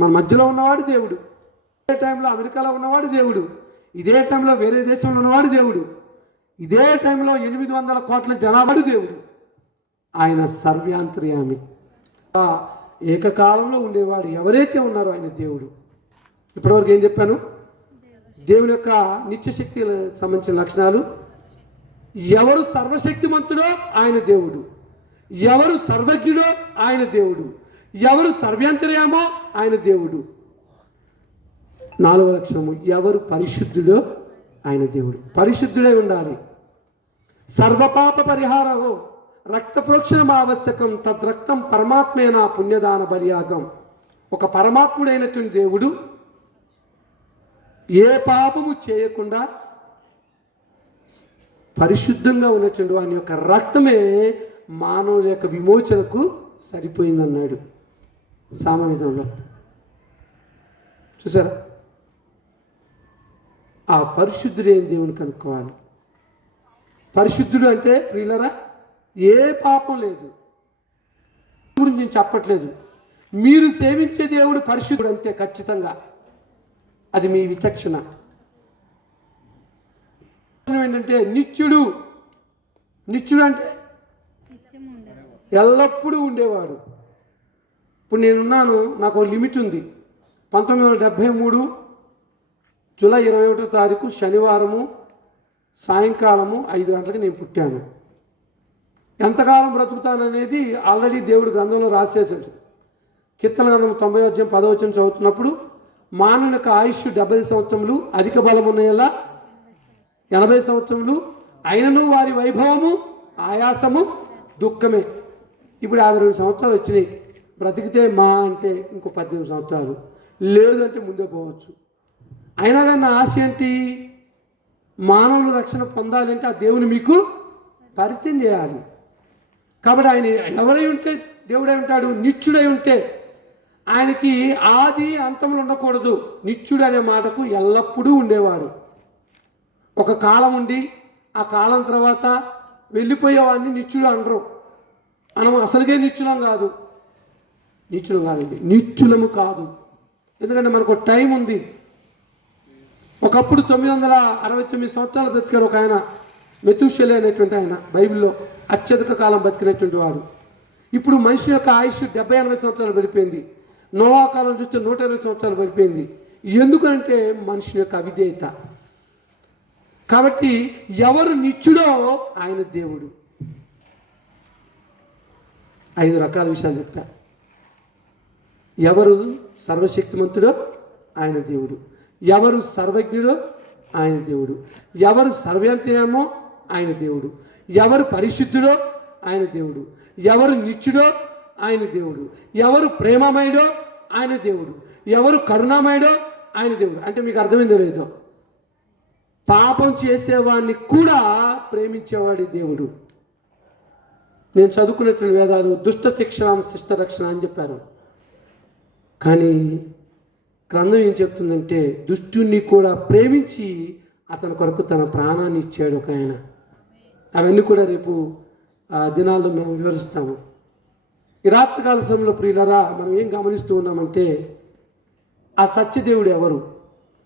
మన మధ్యలో ఉన్నవాడు దేవుడు. ఇదే టైంలో అమెరికాలో ఉన్నవాడు దేవుడు. ఇదే టైంలో వేరే దేశంలో ఉన్నవాడు దేవుడు. ఇదే టైంలో 800 కోట్ల జనాభాడు దేవుడు. ఆయన సర్వాంతర్యామి, ఏకకాలంలో ఉండేవాడు. ఎవరైతే ఉన్నారో ఆయన దేవుడు. ఇప్పటివరకు ఏం చెప్పాను? దేవుని యొక్క నిత్యశక్తికి సంబంధించిన లక్షణాలు. ఎవరు సర్వశక్తిమంతుడో ఆయన దేవుడు, ఎవరు సర్వజ్ఞుడో ఆయన దేవుడు, ఎవరు సర్వాంతర్యామో ఆయన దేవుడు. 4వ లక్షణము, ఎవరు పరిశుద్ధుడో ఆయన దేవుడు. పరిశుద్ధుడై ఉండాలి. సర్వపాప పరిహారో రక్త ప్రోక్షణం ఆవశ్యకం, తద్రక్తం పరమాత్మేన పుణ్యదాన బలియాగం. ఒక పరమాత్ముడైనటువంటి దేవుడు ఏ పాపము చేయకుండా పరిశుద్ధంగా ఉన్నటువంటి వాని యొక్క రక్తమే మానవుల యొక్క విమోచనకు సరిపోయిందన్నాడు సామవేదంలో. చూసారా? ఆ పరిశుద్ధుడైన దేవుని కనుక్కోవాలి. పరిశుద్ధుడు అంటే ప్రియులరా, ఏ పాపం లేదు గురించి నేను చెప్పట్లేదు. మీరు సేవించే దేవుడు పరిశుద్ధుడు అంతే, ఖచ్చితంగా. అది మీ విచక్షణ. ఏంటంటే నిత్యుడు. నిత్యుడు అంటే ఎల్లప్పుడూ ఉండేవాడు. ఇప్పుడు నేనున్నాను, నాకు ఒక లిమిట్ ఉంది. 1973 జూలై 21వ తారీఖు శనివారము సాయంకాలము 5 గంటలకు నేను పుట్టాను. ఎంతకాలం బ్రతుకుతాననేది ఆల్రెడీ దేవుడు గ్రంథంలో రాసేసాడు. కీర్తన గ్రంథం 90వ అధ్యాయం 10వ వచనం చదువుతున్నప్పుడు, మానవుని యొక్క ఆయుష్ 70 సంవత్సరములు, అధిక బలం ఉన్నలా 80 సంవత్సరములు, అయినను వారి వైభవము ఆయాసము దుఃఖమే. ఇప్పుడు 52 సంవత్సరాలు వచ్చినాయి. బ్రతికితే మా అంటే ఇంకో 18 సంవత్సరాలు, లేదంటే ముందే పోవచ్చు. అయినా కానీ నా ఆశ ఏంటి? మానవుల రక్షణ పొందాలంటే ఆ దేవుని మీకు పరిచయం చేయాలి. కాబట్టి ఆయన ఎవరై ఉంటే దేవుడై ఉంటాడు? నిత్యుడై ఉంటే ఆయనకి ఆది అంతములు ఉండకూడదు. నిత్యుడు అనే మాటకు ఎల్లప్పుడూ ఉండేవాడు. ఒక కాలం ఉండి ఆ కాలం తర్వాత వెళ్ళిపోయేవాడిని నిత్యుడు అనరు. మనం అసలుగే నిత్యులం కాదు. నిత్యులం కాదండి, నిత్యులము కాదు. ఎందుకంటే మనకు టైం ఉంది. ఒకప్పుడు 969 సంవత్సరాలు బ్రతికాడు ఒక ఆయన, మెతూషెలే అనేటువంటి ఆయన, బైబిల్లో అత్యధిక కాలం బతికినటువంటి వాడు. ఇప్పుడు మనిషి యొక్క ఆయుష్ 70-80 సంవత్సరాలు పడిపోయింది. నోవా కాలం చూస్తే 120 సంవత్సరాలు పడిపోయింది. ఎందుకంటే మనిషి యొక్క అవిధేయత. కాబట్టి ఎవరు నిత్యుడో ఆయన దేవుడు. 5 రకాల విషయాలు చెప్తా. ఎవరు సర్వశక్తిమంతుడో ఆయన దేవుడు, ఎవరు సర్వజ్ఞుడో ఆయన దేవుడు, ఎవరు సర్వాంతర్యామో ఆయన దేవుడు, ఎవరు పరిశుద్ధుడో ఆయన దేవుడు, ఎవరు నిత్యుడో ఆయన దేవుడు, ఎవరు ప్రేమమయుడో ఆయన దేవుడు, ఎవరు కరుణామయుడో ఆయన దేవుడు. అంటే మీకు అర్థమైందో లేదో, పాపం చేసేవాడిని కూడా ప్రేమించేవాడి దేవుడు. నేను చదువుకున్నటువంటి వేదాలు దుష్ట శిక్షణ శిష్ట రక్షణ అని చెప్పారు. కానీ గ్రంథం ఏం చెప్తుందంటే, దుష్టుణ్ణి కూడా ప్రేమించి అతని కొరకు తన ప్రాణాన్ని ఇచ్చాడు ఒక ఆయన. అవన్నీ కూడా రేపు దినాల్లో మేము వివరిస్తాము. ఈ రాత్రికాల సమయంలో ప్రియులరా, మనం ఏం గమనిస్తూ ఉన్నామంటే, ఆ సత్యదేవుడు ఎవరు?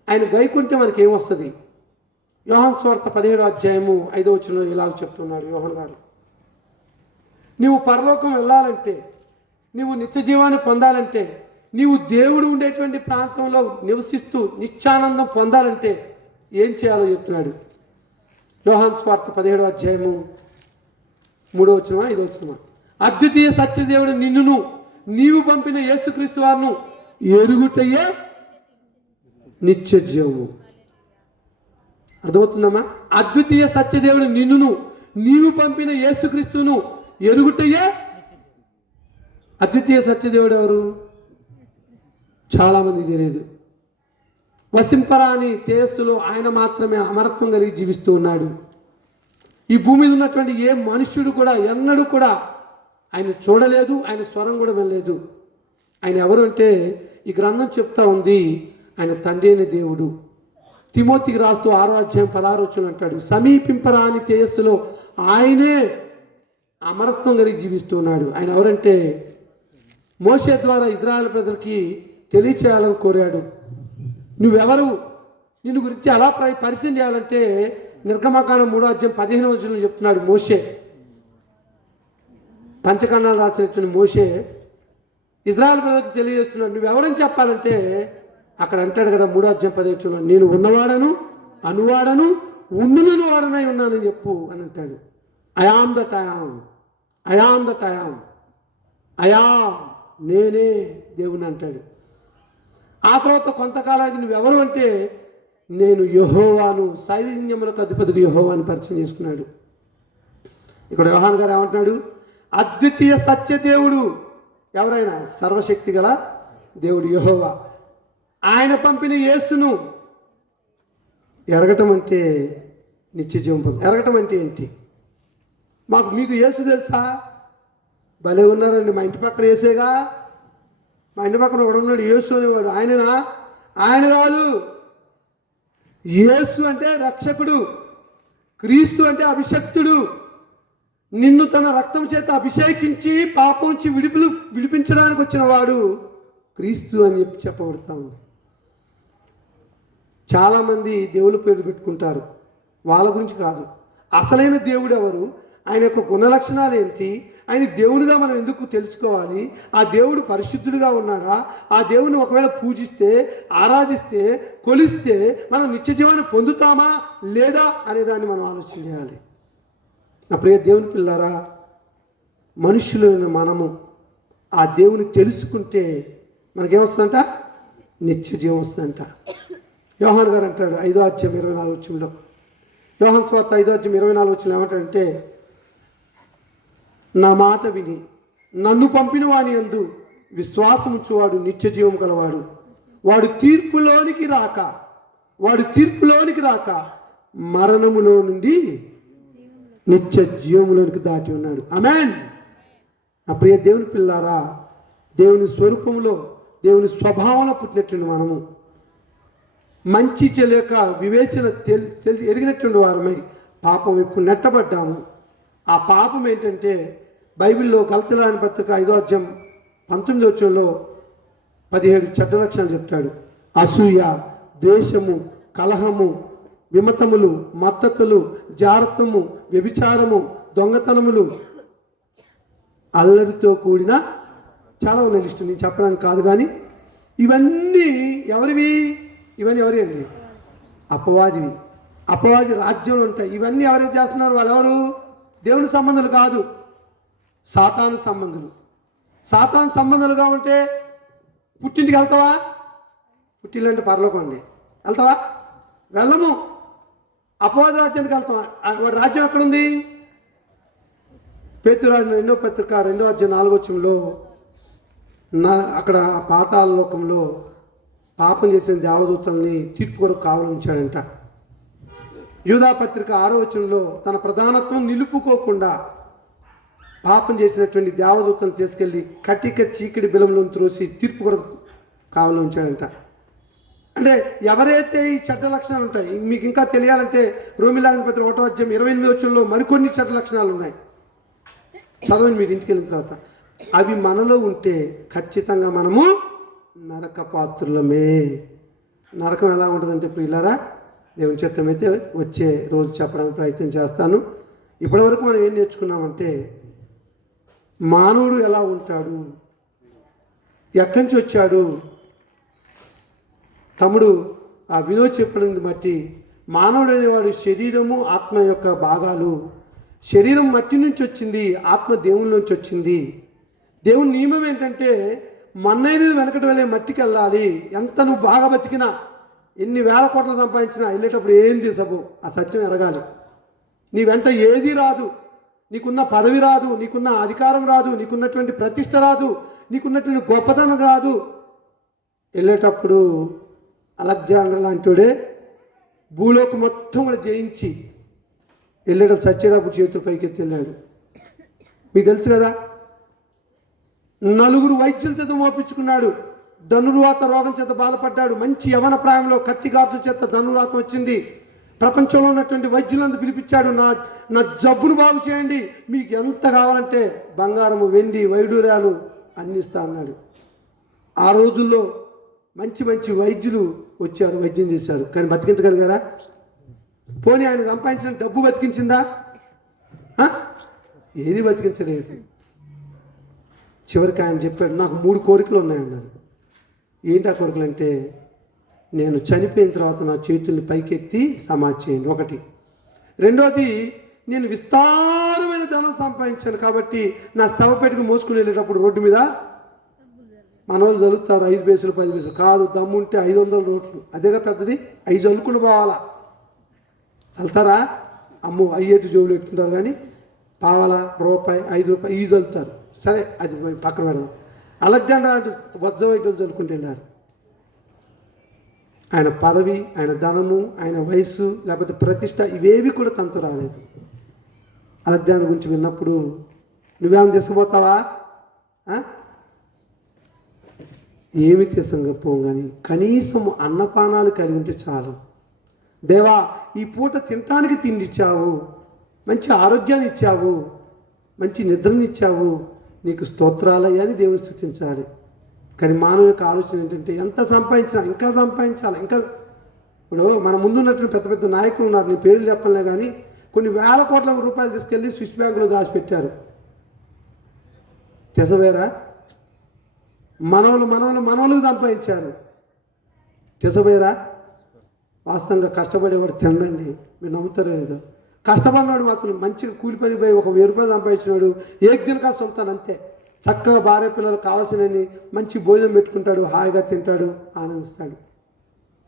ఆయన గైకుంటే మనకి ఏమొస్తుంది? యోహాను సువార్త 17వ అధ్యాయము 5వ వచనంలో ఇలాగ చెప్తున్నాడు యోహాను గారు. నీవు పరలోకం వెళ్ళాలంటే, నీవు నిత్య జీవాన్ని పొందాలంటే, నీవు దేవుడు ఉండేటువంటి ప్రాంతంలో నివసిస్తూ నిత్యానందం పొందాలంటే ఏం చేయాలో చెప్తున్నాడు. యోహాను సువార్త 17వ అధ్యాయము 3వ వచనమా 5వ వచనమా? అద్వితీయ సత్యదేవుడు నిన్నును నీవు పంపిన యేసుక్రీస్తు వారిను ఎరుగుటయే నిత్య జీవము. అర్థమవుతుందమ్మా? అద్వితీయ సత్యదేవుడు నిన్నును నీవు పంపిన యేసుక్రీస్తును ఎరుగుటయే. అద్వితీయ సత్యదేవుడు ఎవరు? చాలామంది తెలియదు. వసింపరాని తేజస్సులో ఆయన మాత్రమే అమరత్వం కలిగి జీవిస్తూ ఉన్నాడు. ఈ భూమి మీద ఉన్నటువంటి ఏ మనుష్యుడు కూడా ఎన్నడూ కూడా ఆయన చూడలేదు, ఆయన స్వరం కూడా వినలేదు. ఆయన ఎవరు అంటే ఈ గ్రంథం చెప్తా ఉంది, ఆయన తండ్రి అయిన దేవుడు. తిమోతికి రాస్తూ 6వ అధ్యాయం 16వ వచనం అంటాడు, సమీపింపరాని తేజస్సులో ఆయనే అమరత్వం కలిగి జీవిస్తున్నాడు. ఆయన ఎవరంటే మోషే ద్వారా ఇజ్రాయెల్ ప్రజలకి తెలియచేయాలని కోరాడు. నువ్వెవరు, నిన్ను గురించి అలా పరిచయం చేయాలంటే నిర్గమకాండం 3:15 చెప్తున్నాడు. మోషే, పంచకన్నాలు రాసినటువంటి మోషే ఇజ్రాయెల్ ప్రజలకు తెలియజేస్తున్నాడు. నువ్వెవరని చెప్పాలంటే అక్కడ అంటాడు కదా 3:15, నేను ఉన్నవాడను, అనువాడను, ఉండునను వాడనై ఉన్నానని చెప్పు అని అంటాడు. I am that I am, I am that I am, అయా నేనే దేవుని అంటాడు. ఆ తర్వాత కొంతకాలానికి నువ్వెవరు అంటే నేను యెహోవాను, సైన్యములకు అధిపతికి యెహోవాని పరిచయం చేసుకున్నాడు. ఇక్కడ యోహాను గారు ఏమంటున్నాడు? అద్వితీయ సత్య దేవుడు ఎవరైనా సర్వశక్తి గల దేవుడు యెహోవా, ఆయన పంపిన యేసును ఎరగటం అంటే నిత్య జీవం పొందు. ఎరగటం అంటే ఏంటి? మీకు యేసు తెలుసా? భలే ఉన్నారండి. మా ఇంటి పక్కన యేసేగా, మా ఇంటి పక్కన ఒకడు ఉన్నాడు యేసు అనేవాడు. ఆయననా? ఆయన కాదు. యేసు అంటే రక్షకుడు, క్రీస్తు అంటే అభిషక్తుడు. నిన్ను తన రక్తం చేత అభిషేకించి పాపం నుంచి విడిపించడానికి వచ్చిన వాడు క్రీస్తు అని చెప్పబడతా ఉంది. చాలామంది దేవుళ్ళ పేరు పెట్టుకుంటారు, వాళ్ళ గురించి కాదు. అసలైన దేవుడు ఎవరు, ఆయన యొక్క గుణ లక్షణాలు ఏంటి, ఆయన దేవునిగా మనం ఎందుకు తెలుసుకోవాలి, ఆ దేవుడు పరిశుద్ధుడిగా ఉన్నాడా, ఆ దేవుని ఒకవేళ పూజిస్తే, ఆరాధిస్తే, కొలిస్తే మనం నిత్య జీవాన్ని పొందుతామా లేదా అనేదాన్ని మనం ఆలోచన చేయాలి. నా ప్రియ దేవుని పిల్లారా, మనుషులైన మనము ఆ దేవుని తెలుసుకుంటే మనకేమొస్తుందంట? నిత్య జీవం వస్తుందంట. యోహాను గారు అంటాడు 5:24, యోహాను సువార్త 5:24 ఏమంటాడంటే, నా మాట విని నన్ను పంపిన వాని యందు విశ్వాసం ఉంచువాడు నిత్య జీవం గలవాడు, వాడు తీర్పులోనికి రాక మరణములో నుండి నిత్య జీవములోనికి దాటి ఉన్నాడు. ఆమేన్. నా ప్రియ దేవుని పిల్లారా, దేవుని స్వరూపంలో, దేవుని స్వభావంలో పుట్టినటువంటి మనము మంచి చెడు యొక్క వివేచన ఎరిగినటువంటి వారమై పాపం ఇప్పుడు నెట్టబడ్డాము. ఆ పాపం ఏంటంటే బైబిల్లో గలతీయుల పత్రిక 5:19 17 చెడ్డ లక్షణాలు చెప్తాడు. అసూయ, ద్వేషము, కలహము, విమతములు, మత్తతులు, జారత్వము, వ్యభిచారము, దొంగతనములు, అల్లరితో కూడిన చాలా ఉన్నాయి లిస్టు, నేను చెప్పడానికి కాదు. కానీ ఇవన్నీ ఎవరివి? ఇవన్నీ ఎవరి అండి? అపవాదివి. అపవాది రాజ్యంలో ఉంటాయి. ఇవన్నీ ఎవరైతే చేస్తున్నారు? వాళ్ళు ఎవరు? దేవుని సంబంధాలు కాదు, సాతాను సంబంధులు. సాతాను సంబంధాలుగా ఉంటే పుట్టింటికి వెళ్తావా? పుట్టిల్లంటే పరలోకం అండి, వెళ్తావా? వెళ్ళము. అపవాది రాజ్యానికి వెళ్తావా? వాడి రాజ్యం ఎక్కడుంది? పేతురు రాసిన 2వ పత్రిక 2:4 అక్కడ పాతాళ లోకంలో పాపం చేసిన దేవదూతల్ని తీర్పు కొరకు కావలి ఉంచాడంట. యూదా పత్రిక 6వ తన ప్రధానత్వం నిలుపుకోకుండా పాపం చేసినటువంటి దేవదూతలను తీసుకెళ్ళి కటిక చీకటి బిలంలో త్రోసి తీర్పు కొరకు కావలి ఉంచాడంట. అంటే ఎవరైతే ఈ చెడ్డ లక్షణాలు ఉంటాయి, మీకు ఇంకా తెలియాలంటే రోమిలాగిన పత్రిక 1:28 మరికొన్ని చెడ్డ లక్షణాలు ఉన్నాయి. చదవండి మీరు ఇంటికి వెళ్ళిన తర్వాత. అవి మనలో ఉంటే ఖచ్చితంగా మనము నరక పాత్రులమే. నరకం ఎలా ఉంటుందంటే ప్రియులారా, దేవుని చిత్తమైతే వచ్చే రోజు చెప్పడానికి ప్రయత్నం చేస్తాను. ఇప్పటివరకు మనం ఏం నేర్చుకున్నామంటే మానవుడు ఎలా ఉంటాడు, ఎక్కడి నుంచి వచ్చాడు. తమ్ముడు ఆ వినోద్ చెప్పడానికి బట్టి మానవుడు అనేవాడు శరీరము ఆత్మ యొక్క భాగాలు. శరీరం మట్టి నుంచి వచ్చింది, ఆత్మ దేవుని నుంచి వచ్చింది. దేవుని నియమం ఏంటంటే మన్నైనది వెనకటి వెళ్ళే మట్టికి వెళ్ళాలి. ఎంత నువ్వు బాగా బతికినా, ఎన్ని వేల కోట్లు సంపాదించినా వెళ్ళేటప్పుడు ఏం చేసావు ఆ సత్యం ఎరగాలి. నీ వెంట ఏది రాదు, నీకున్న పదవి రాదు, నీకున్న అధికారం రాదు, నీకున్నటువంటి ప్రతిష్ట రాదు, నీకున్నటువంటి గొప్పతనం రాదు. వెళ్ళేటప్పుడు అలెగ్జాండర్ లాంటివాడే భూలోకం మొత్తం కూడా జయించి వెళ్ళేటప్పుడు చచ్చేటప్పుడు చేతులు పైకెత్తి వెళ్ళాడు. మీకు తెలుసు కదా, 4 వైద్యుల చేత మోపించుకున్నాడు. ధనుర్వాత రోగం చేత బాధపడ్డాడు. మంచి యవన ప్రాయంలో కత్తిగాటు చేత ధనుర్వాతం వచ్చింది. ప్రపంచంలో ఉన్నటువంటి వైద్యులందరూ పిలిపించాడు, నా జబ్బును బాగు చేయండి, మీకు ఎంత కావాలంటే బంగారము, వెండి, వైడూర్యాలు అన్ని ఇస్తా అన్నాడు. ఆ రోజుల్లో మంచి మంచి వైద్యులు వచ్చారు, వైద్యం చేశారు, కానీ బతికించగలిగారా? పోనీ ఆయన సంపాదించిన డబ్బు బతికించిందా? ఏది బతికించలేదు. చివరికి ఆయన చెప్పాడు, నాకు 3 కోరికలు ఉన్నాయన్నారు. ఏంటి ఆ కోరికలు అంటే, నేను చనిపోయిన తర్వాత నా చేతుల్ని పైకెత్తి సమాధి చేయండి ఒకటి. రెండోది, నేను విస్తారమైన ధనం సంపాదించాను కాబట్టి నా శవపేటకు మోసుకుని వెళ్ళేటప్పుడు రోడ్డు మీద మనోళ్ళు చదువుతారు 5 పైసలు 10 పైసలు కాదు, దమ్ముంటే 500 నోట్లు, అదేగా పెద్దది. 5 చల్లుకుని పోవాలా, చల్లుతారా? అమ్మో 5 జోబులు పెట్టుకుంటారు, కానీ పావల రూపాయి 5 రూపాయలు ఈ చల్లుతారు. సరే, అది పక్కన పెడదాం. అలెగ్జాండర్ వజ్ర వైద్యులు చల్లుకుంటూ వెళ్ళారు. ఆయన పదవి, ఆయన ధనము, ఆయన వయసు, లేకపోతే ప్రతిష్ట, ఇవేవి కూడా తనతో రాలేదు. అలెగ్జాండర్ గురించి విన్నప్పుడు నువ్వేమైనా తీసుకుపోతావా? ఏమి తీసుకపోం, కానీ కనీసం అన్నపానాలు కలిగి ఉంటే చాలు. దేవా, ఈ పూట తినటానికి తిండి ఇచ్చావు, మంచి ఆరోగ్యాన్ని ఇచ్చావు, మంచి నిద్రని ఇచ్చావు, నీకు స్తోత్రాలయ్యా అని దేవుని స్తుతించాలి. కానీ మానవుని యొక్క ఆలోచన ఏంటంటే, ఎంత సంపాదించినా ఇంకా సంపాదించాలి, ఇంకా. ఇప్పుడు మన ముందున్నటువంటి పెద్ద పెద్ద నాయకులు ఉన్నారు, నీ పేర్లు చెప్పలే, కానీ కొన్ని వేల కోట్ల రూపాయలు తీసుకెళ్ళి స్విస్ బ్యాంకులో దాచిపెట్టారు. తెసవేరా? మనవలు సంపాదించారు. తెసవేరా? వాస్తవంగా కష్టపడేవాడు తినండి, మీరు నమ్ముతారో లేదో. కష్టపడినాడు మాత్రం మంచిగా కూలి పని పోయి 1000 రూపాయలు సంపాదించినాడు, ఏకదిన సొంతాను అంతే. చక్కగా భార్య పిల్లలు కావాల్సినవి మంచి భోజనం పెట్టుకుంటాడు, హాయిగా తింటాడు, ఆనందిస్తాడు.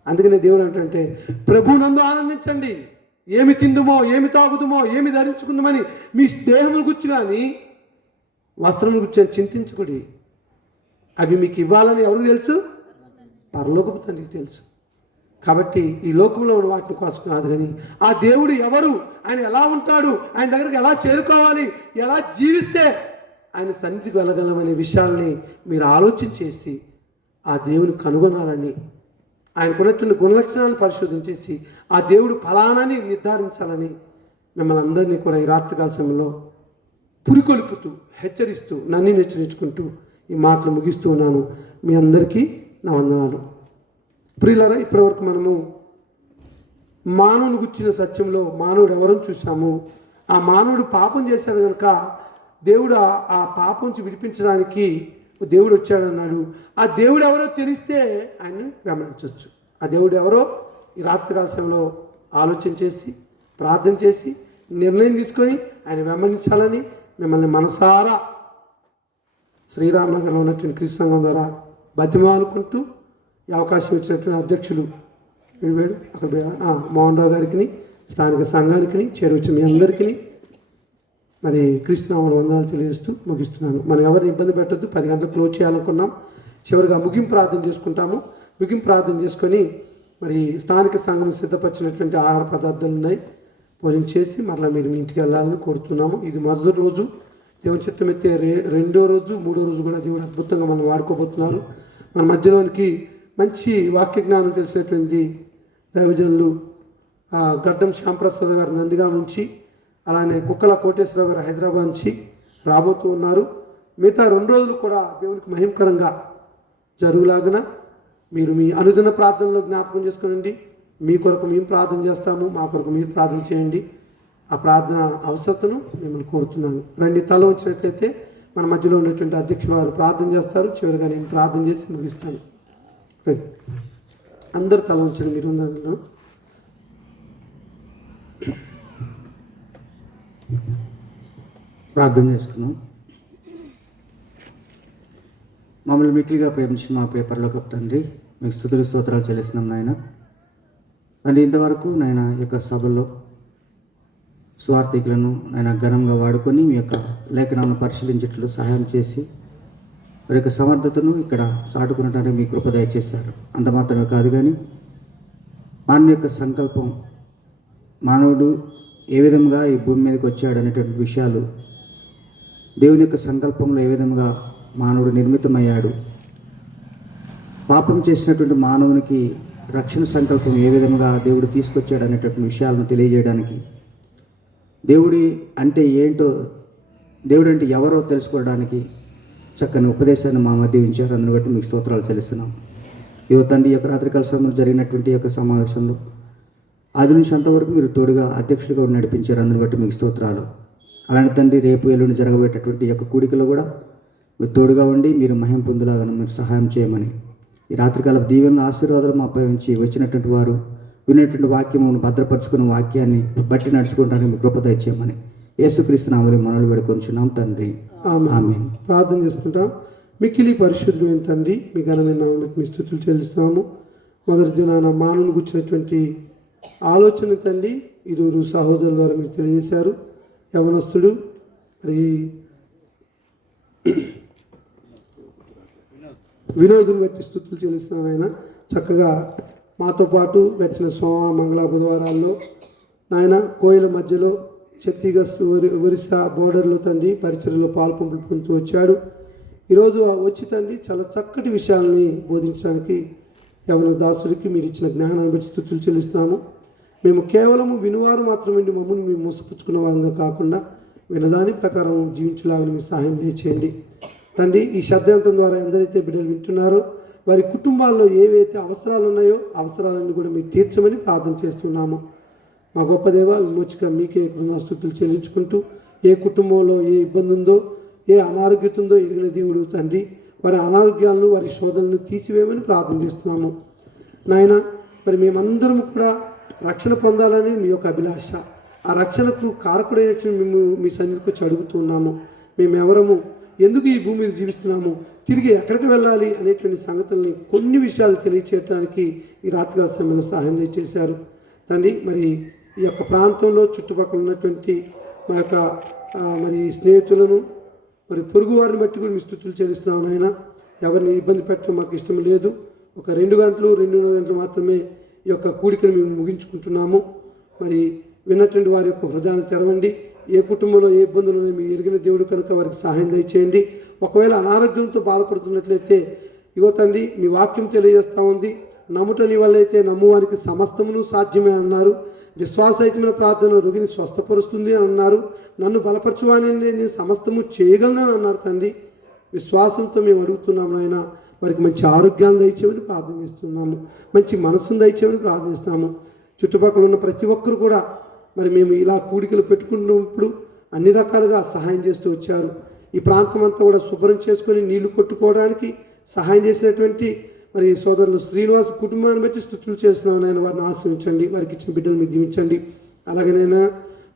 అందుకనే దేవుడు అంటే, ప్రభువునందు ఆనందించండి, ఏమి తిందుమో, ఏమి తాగుదుమో, ఏమి ధరించుకుందామని మీ దేహమును గుర్చి కానీ వస్త్రమును గుర్చి చింతించుకుడి. అవి మీకు ఇవ్వాలని ఎవరికి తెలుసు? పరలోకపు తండ్రికి తెలుసు. కాబట్టి ఈ లోకంలో ఉన్న వాటిని కోసం కాదు, కానీ ఆ దేవుడు ఎవరు, ఆయన ఎలా ఉంటాడు, ఆయన దగ్గరికి ఎలా చేరుకోవాలి, ఎలా జీవిస్తే ఆయన సన్నిధికి వెళ్ళగలమనే విషయాల్ని మీరు ఆలోచన చేసి ఆ దేవుని కనుగొనాలని, ఆయనకున్నటువంటి గుణలక్షణాలను పరిశోధించేసి ఆ దేవుడు ఫలానాన్ని నిర్ధారించాలని మిమ్మల్ని అందరినీ కూడా ఈ రాత్రికాల సమయంలో పురికొల్పుతూ, హెచ్చరిస్తూ, నన్ను హెచ్చరించుకుంటూ ఈ మాటలు ముగిస్తూ ఉన్నాను. మీ అందరికీ నా వందనాలు. ప్రియులారా, ఇప్పటివరకు మనము మానవుని గుర్చిన సత్యంలో మానవుడు ఎవరని చూసాము. ఆ మానవుడు పాపం చేశాడు కనుక దేవుడు ఆ పాపం నుంచి విడిపించడానికి దేవుడు వచ్చాడన్నాడు. ఆ దేవుడు ఎవరో తెలిస్తే ఆయన్ని వెంబడించవచ్చు. ఆ దేవుడు ఎవరో ఈ రాత్రికాల సమయంలో ఆలోచన చేసి, ప్రార్థన చేసి, నిర్ణయం తీసుకొని ఆయన వెంబడించాలని మిమ్మల్ని మనసారా శ్రీరామనగర్లో ఉన్నటువంటి క్రీస్తు సంఘం ద్వారా బతిమాలుకుంటూ ఈ అవకాశం ఇచ్చినటువంటి అధ్యక్షులు అక్కడ మోహన్ రావు గారికి, స్థానిక సంఘానికి చేరవచ్చిన మీ అందరికీ మరి క్రీస్తునామమున వందనాలు తెలియజేస్తూ ముగిస్తున్నాను. మనం ఎవరిని ఇబ్బంది పెట్టద్దు. 10 గంటలకు క్లోజ్ చేయాలనుకున్నాం. చివరిగా ముగింపు ప్రార్థన చేసుకుంటాము. ముగింపు ప్రార్థన చేసుకొని మరి స్థానిక సంఘం సిద్ధపరిచినటువంటి ఆహార పదార్థాలు ఉన్నాయి, భోజనం చేసి మరలా మీరు మీ ఇంటికి వెళ్ళాలని కోరుతున్నాము. ఇది మొదటి రోజు, దేవుని చిత్తం అయితే 2వ రోజు 3వ రోజు కూడా దేవుడు అద్భుతంగా మనం వాడుకోబోతున్నారు. మన మధ్యలోనికి మంచి వాక్య జ్ఞానం తెలిసినటువంటి దైవజనులు గడ్డం శ్యాంప్రసాద్ గారు నందిగా నుంచి, అలానే కుక్కల కోటేశ్వరరావు గారు హైదరాబాద్ నుంచి రాబోతూ ఉన్నారు. మిగతా 2 రోజులు కూడా దేవునికి మహిమకరంగా జరుగులాగున మీరు మీ అనుదిన ప్రార్థనలో జ్ఞాపకం చేసుకోనండి. మీ కొరకు మేము ప్రార్థన చేస్తాము, మా కొరకు మీరు ప్రార్థన చేయండి. ఆ ప్రార్థన అవసరతను మిమ్మల్ని కోరుతున్నాను. రండి, తల వచ్చినట్లయితే మన మధ్యలో ఉన్నటువంటి అధ్యక్షులు వారు ప్రార్థన చేస్తారు. చివరిగా నేను ప్రార్థన చేసి ముగిస్తాను. అందరూ తల ఉంచండి. మీరు ఉన్నాను ప్రార్థన చేసుకున్నాం. మమ్మల్ని మిక్కిలిగా ప్రేమించిన మా పేపర్లోకి తండ్రి, మీకు స్తుతులు స్తోత్రాలు చెల్లిస్తున్నాం నాయన. అండ్ ఇంతవరకు నాయన యొక్క సభల్లో స్వార్థికులను ఆయన ఘనంగా వాడుకొని మీ యొక్క లేఖనాలను పరిశీలించేట్లు సహాయం చేసి వారి యొక్క సమర్థతను ఇక్కడ చాటుకునడానికి మీ కృప దయచేశారు. అంత మాత్రమే కాదు, కానీ మానవుని యొక్క సంకల్పం, మానవుడు ఏ విధంగా ఈ భూమి మీదకి వచ్చాడు అనేటువంటి విషయాలు, దేవుని యొక్క సంకల్పంలో ఏ విధంగా మానవుడు నిర్మితమయ్యాడు, పాపం చేసినటువంటి మానవునికి రక్షణ సంకల్పం ఏ విధంగా దేవుడు తీసుకొచ్చాడు అనేటువంటి విషయాలను తెలియజేయడానికి, దేవుడి అంటే ఏంటో, దేవుడు అంటే ఎవరో తెలుసుకోవడానికి చక్కని ఉపదేశాన్ని మా మధ్య ఉంచారు. అందుని బట్టి మీకు స్తోత్రాలు చెల్లిస్తున్నాం. తండ్రి ఈ యొక్క రాత్రికాల సమయంలో జరిగినటువంటి ఈ యొక్క సమావేశంలో ఆది నుంచి అంతవరకు మీరు తోడుగా అధ్యక్షుడిగా ఉండి నడిపించారు. అందుని బట్టి మీకు స్తోత్రాలు. అలాంటి తండ్రి రేపు ఎల్లుండి జరగబోయేటటువంటి ఈ యొక్క కూడికలో కూడా మీరు తోడుగా ఉండి మీరు మహిమ పొందులాగా మీరు సహాయం చేయమని, ఈ రాత్రికాల దీవెన ఆశీర్వాదాలు మాపై ఉంచి వచ్చినటువంటి వారు వినేటువంటి వాక్యమును భద్రపరుచుకున్న వాక్యాన్ని బట్టి నడుచుకుంటానికి మీ కృప దయచేయమని యేసుక్రీస్తు నామములో మనవి వేడుకొంచున్నాం తండ్రి. ఆమేన్. ప్రార్థన చేసుకుంటాం. మిక్కిలి పరిశుద్ధమైన తండ్రి, మీ ఘనమైన నామమునకు మీ స్తుతులు చెల్లిస్తున్నాము. మొదటి దినాన మానవుని గుర్చినటువంటి ఆలోచన తండ్రి ఇరువురు సహోదరుల ద్వారా మీరు తెలియజేశారు. యవనస్తుడు మరి వినోదుని బట్టి స్తుతులు చెల్లిస్తున్నాను. ఆయన చక్కగా మాతో పాటు గడిచిన సోమ మంగళ బుధవారాల్లో నాయన కోయిల మధ్యలో ఛత్తీగఢ్ ఒరిస్సా బోర్డర్లో తండ్రి పరిచర్యలో పాల్పంపులు పొందుతూ వచ్చాడు. ఈరోజు వచ్చి తండ్రి చాలా చక్కటి విషయాల్ని బోధించడానికి యవన దాసుడికి మీరు ఇచ్చిన జ్ఞానాన్ని బట్టి స్తుతులు చెల్లిస్తున్నాము. మేము కేవలము వినువారు మాత్రమే మమ్మల్ని మేము మోసపుచ్చుకున్న వారంగా కాకుండా వినదాని ప్రకారం జీవించలాగా మీ సహాయం చేయండి తండ్రి. ఈ శబ్దాంతం ద్వారా ఎందరైతే బిడ్డలు వింటున్నారో వారి కుటుంబాల్లో ఏవైతే అవసరాలు ఉన్నాయో అవసరాలన్నీ కూడా మీరు తీర్చమని ప్రార్థన చేస్తున్నాము. మా గొప్ప దేవ, విమోచక మీకే కృతజ్ఞతాస్తుతులు చెల్లించుకుంటూ ఏ కుటుంబంలో ఏ ఇబ్బంది ఉందో ఏ అనారోగ్యత ఉందో ఎరిగిన దేవుడు తండ్రి, వారి అనారోగ్యాలను వారి శోధనలను తీసివేయమని ప్రార్థన చేస్తున్నాము నాయన. మరి మేమందరం కూడా రక్షణ పొందాలని మీ యొక్క అభిలాష, ఆ రక్షణకు కారకుడైనటువంటి మేము మీ సన్నిధికి వచ్చి అడుగుతున్నాము. మేమెవరము, ఎందుకు ఈ భూమి మీద జీవిస్తున్నాము, తిరిగి ఎక్కడికి వెళ్ళాలి అనేటువంటి సంగతుల్ని కొన్ని విషయాలు తెలియచేయడానికి ఈ రాత్రికాల సమయంలో సహాయం చేశారు తండ్రి. మరి ఈ యొక్క ప్రాంతంలో చుట్టుపక్కల ఉన్నటువంటి మా యొక్క మరి స్నేహితులను మరి పొరుగు వారిని బట్టి కూడా మీ స్తుతులు చెల్లిస్తున్నాను ఆయన. ఎవరిని ఇబ్బంది పెట్టడం మాకు ఇష్టం లేదు. ఒక 2 గంటలు 2:30 గంటలు మాత్రమే ఈ యొక్క కూడికను మేము ముగించుకుంటున్నాము. మరి విన్నటువంటి వారి యొక్క హృదయాన్ని తెరవండి. ఏ కుటుంబంలో ఏ ఇబ్బందులు ఉన్నాయో మీరు ఎరిగిన దేవుడు కనుక వారికి సహాయం దయచేయండి. ఒకవేళ అనారోగ్యంతో బాధపడుతున్నట్లయితే ఇగో తండ్రి మీ వాక్యం తెలియజేస్తూ ఉంది, నమ్ముట నీ వల్ల అయితే నమ్మువానికి సమస్తమును సాధ్యమే అన్నారు. విశ్వాసయుతమైన ప్రార్థన రోగిని స్వస్థపరుస్తుంది అని అన్నారు. నన్ను బలపరచువాని నేను సమస్తము చేయగలను అన్నారు తండ్రి. విశ్వాసంతో మేము అడుగుతున్నాము నాయన. వారికి మంచి ఆరోగ్యాన్ని దయచేయమని ప్రార్థన చేస్తున్నాము, మంచి మనస్సును దయచేయమని ప్రార్థిస్తున్నాము. చుట్టుపక్కల ఉన్న ప్రతి ఒక్కరు కూడా మరి మేము ఇలా కూడికలు పెట్టుకున్నప్పుడు అన్ని రకాలుగా సహాయం చేస్తూ వచ్చారు. ఈ ప్రాంతం అంతా కూడా శుభ్రం చేసుకొని నీళ్లు కొట్టుకోవడానికి సహాయం చేసినటువంటి మరి సోదరులు శ్రీనివాస్ కుటుంబాన్ని బట్టి స్తుతులు చేస్తున్నాను నాయన. వారిని ఆశ్రయించండి, వారికి ఇచ్చిన బిడ్డలు మీరు దీవించండి. అలాగనైనా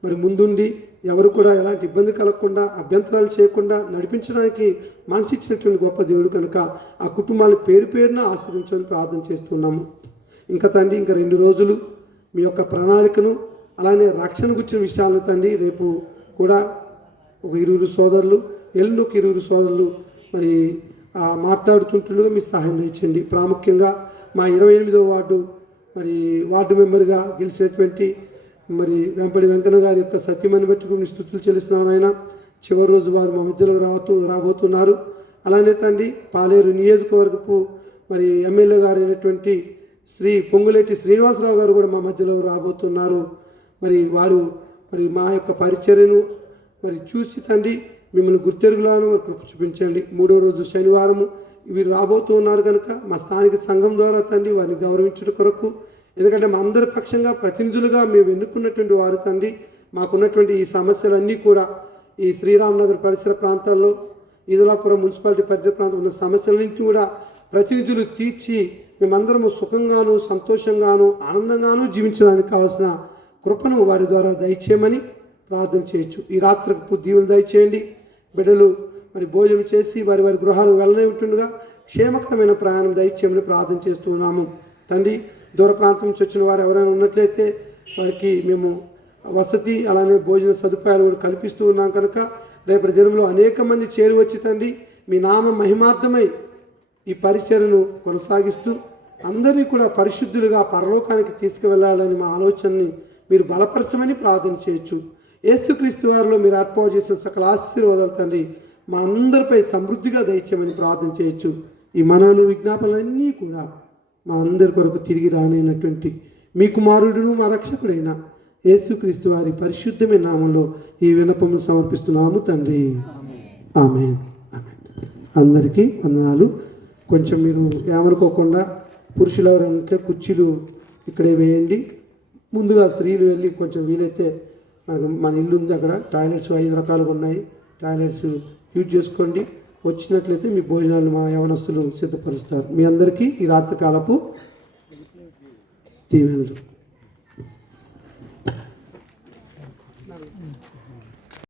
మరి ముందుండి ఎవరు కూడా ఎలాంటి ఇబ్బంది కలగకుండా అభ్యంతరాలు చేయకుండా నడిపించడానికి మనసు ఇచ్చినటువంటి గొప్ప దేవుడు కనుక ఆ కుటుంబాలు పేరు పేరున ఆశ్రయించమని ప్రార్థన చేస్తున్నాము. ఇంకా తండ్రి ఇంకా 2 రోజులు మీ యొక్క ప్రణాళికను అలానే రక్షణ గుర్చిన విషయాలను తండ్రి రేపు కూడా ఒక 20 సోదరులు ఎల్లుండి ఒక 20 సోదరులు మరి మాట్లాడుతుంటుండగా మీ సహాయం చేయండి. ప్రాముఖ్యంగా మా 28వ వార్డు మరి వార్డు మెంబర్గా గెలిచినటువంటి మరి వెంపడి వెంకన్న గారి యొక్క సత్యమని బట్టి కూడా స్తుతులు చెల్లిస్తున్నాను ఆయన. చివరి రోజు వారు మా మధ్యలో రాబోతున్నారు. అలానే తండ్రి పాలేరు నియోజకవర్గపు మరి ఎమ్మెల్యే గారు అయినటువంటి శ్రీ పొంగులేటి శ్రీనివాసరావు గారు కూడా మా మధ్యలో రాబోతున్నారు. మరి వారు మరి మా యొక్క పరిచర్యను మరి చూసి తండ్రి మిమ్మల్ని గుర్తెరుగులాను చూపించండి. 3వ రోజు శనివారము వీరు రాబోతూ ఉన్నారు కనుక మా స్థానిక సంఘం ద్వారా తండ్రి వారిని గౌరవించడం కొరకు, ఎందుకంటే మా అందరి పక్షంగా ప్రతినిధులుగా మేము ఎన్నుకున్నటువంటి వారు తండ్రి మాకున్నటువంటి ఈ సమస్యలన్నీ కూడా ఈ శ్రీరామనగర్ పరిసర ప్రాంతాల్లో ఈదలాపురం మున్సిపాలిటీ పరిసర ప్రాంతంలో ఉన్న సమస్యలన్నింటినీ కూడా ప్రతినిధులు తీర్చి మేమందరము సుఖంగాను సంతోషంగాను ఆనందంగాను జీవించడానికి కావాల్సిన కృపను వారి ద్వారా దయచేయమని ప్రార్థన చేయొచ్చు. ఈ రాత్రికి దీవులు దయచేయండి. బిడ్డలు మరి భోజనం చేసి వారి వారి గృహాలు వెళ్ళనే ఉంటుండగా క్షేమకరమైన ప్రయాణం దయచేయమని ప్రార్థన చేస్తున్నాము తండ్రి. దూర ప్రాంతం నుంచి వచ్చిన వారు ఎవరైనా ఉన్నట్లయితే వారికి మేము వసతి అలానే భోజన సదుపాయాలు కూడా కల్పిస్తూ ఉన్నాం కనుక రేపటి దినంలో అనేక మంది చేరి వచ్చి తండ్రి మీ నామ మహిమార్థమై ఈ పరిచర్యను కొనసాగిస్తూ అందరినీ కూడా పరిశుద్ధులుగా పరలోకానికి తీసుకువెళ్ళాలని మా ఆలోచనని మీరు బలపరచమని ప్రార్థన చేయొచ్చు. యేసుక్రీస్తు వారిలో మీరు ఏర్పాటు చేసిన సకల ఆశీర్వాదాలు తండ్రి మా అందరిపై సమృద్ధిగా దయచేయమని ప్రార్థన చేయొచ్చు. ఈ మనవులు విజ్ఞాపనలన్నీ కూడా మా అందరి కొరకు తిరిగి రానైనటువంటి మీ కుమారుడును మా రక్షకుడైన యేసుక్రీస్తు వారి పరిశుద్ధమైన నామంలో ఈ విన్నపమును సమర్పిస్తున్నాము తండ్రి. ఆమేన్. అందరికీ వందనాలు. కొంచెం మీరు ఏమనుకోకుండా పురుషులు ఎవరైనా కుర్చీలు ఇక్కడే వేయండి. ముందుగా స్త్రీలు వెళ్ళి కొంచెం వీలైతే మన ఇల్లు ఉంది, అక్కడ టాయిలెట్స్ 5 రకాలుగా ఉన్నాయి, టాయిలెట్స్ యూజ్ చేసుకోండి. వచ్చినట్లయితే మీ భోజనాలు మా యవనస్తులు సిద్ధపరుస్తారు. మీ అందరికీ ఈ రాత్రికాలపు దీవెనలు.